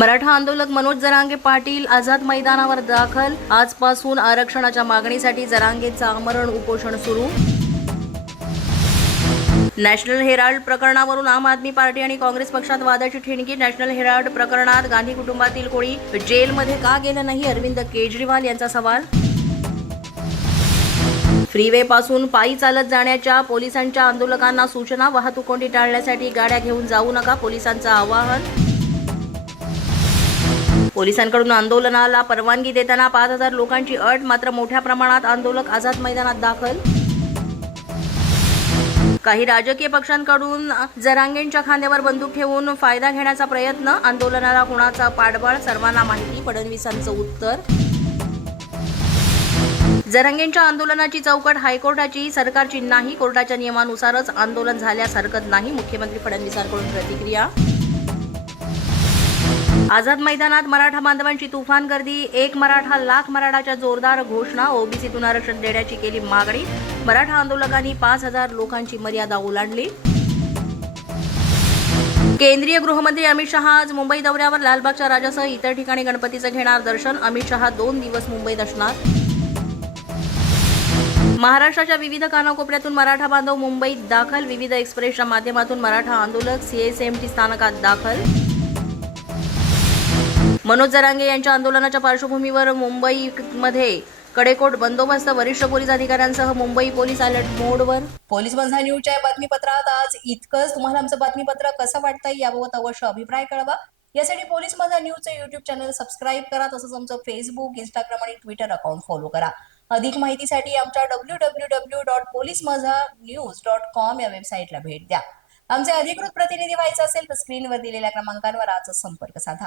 मराठा आंदोलक मनोज जरांगे पाटील आझाद मैदानावर दाखल. आजपासून आरक्षणाच्या मागणीसाठी जरांगेचं आमरण उपोषण सुरू. नॅशनल हेराल्ड प्रकरणावरून आम आदमी पार्टी आणि काँग्रेस पक्षात वादाची ठिणगी. नॅशनल हेराल्ड प्रकरणात गांधी कुटुंबातील कोणी जेलमध्ये का गेलं नाही? अरविंद केजरीवाल यांचा सवाल. फ्रीवे पासून पायी चालत जाण्याच्या पोलिसांच्या आंदोलकांना सूचना. वाहतूक कोंडी टाळण्यासाठी गाड्या घेऊन जाऊ नका पोलिसांचं आवाहन. पोलिसांकडून आंदोलनाला परवानगी देताना पाच हजार लोकांची अट मात्र मोठ्या प्रमाणात आंदोलक आझाद मैदानात दाखल. काही राजकीय पक्षांकडून जरांगेंच्या खांद्यावर बंदूक ठेवून फायदा घेण्याचा प्रयत्न आंदोलनाला कुणाचा पाठबळ सर्वांना माहिती फडणवीसांचं उत्तर. जरांगेंच्या आंदोलनाची चौकट हायकोर्टाची सरकारची नाही कोर्टाच्या नियमानुसारच आंदोलन झाल्यास हरकत नाही मुख्यमंत्री फडणवीसांकडून प्रतिक्रिया. आझाद मैदानात मराठा बांधवांची तुफान गर्दी एक मराठा लाख मराठाच्या जोरदार घोषणा ओबीसीतून आरक्षण देण्याची केली मागणी. मराठा आंदोलकांनी पाच हजार लोकांची मर्यादा ओलांडली. केंद्रीय गृहमंत्री अमित शहा आज मुंबई दौऱ्यावर लालबागच्या राजासह इतर ठिकाणी गणपतीचं घेणार दर्शन. अमित शहा दोन दिवस मुंबईत असणार. महाराष्ट्राच्या विविध कानाकोपऱ्यातून मराठा बांधव मुंबईत दाखल. विविध एक्सप्रेसच्या माध्यमातून मराठा आंदोलक सीएसएमटी स्थानकात दाखल. मनोज जरांगे यांच्या आंदोलनाच्या पार्श्वभूमीवर मुंबईमध्ये कडेकोट बंदोबस्त वरिष्ठ पोलीस अधिकाऱ्यांसह मुंबई पोलीस अलर्ट मोडवर. पोलीस बंधा न्यूजच्या बातमीपत्रात आज इतकंच. तुम्हाला आमचं बातमीपत्र कसं वाटतंय याबाबत अवश्य अभिप्राय कळवा. यासाठी पोलीस माझा न्यूजचं युट्यूब चॅनल सबस्क्राईब करा तसंच आमचं फेसबुक इंस्टाग्राम आणि ट्विटर अकाउंट फॉलो करा. अधिक माहितीसाठी आमच्या W W W dot police Majha news dot com या वेबसाईटला भेट द्या. आमचे अधिकृत प्रतिनिधी व्हायचं असेल तर स्क्रीनवर दिलेल्या क्रमांकांवर आजच संपर्क साधा.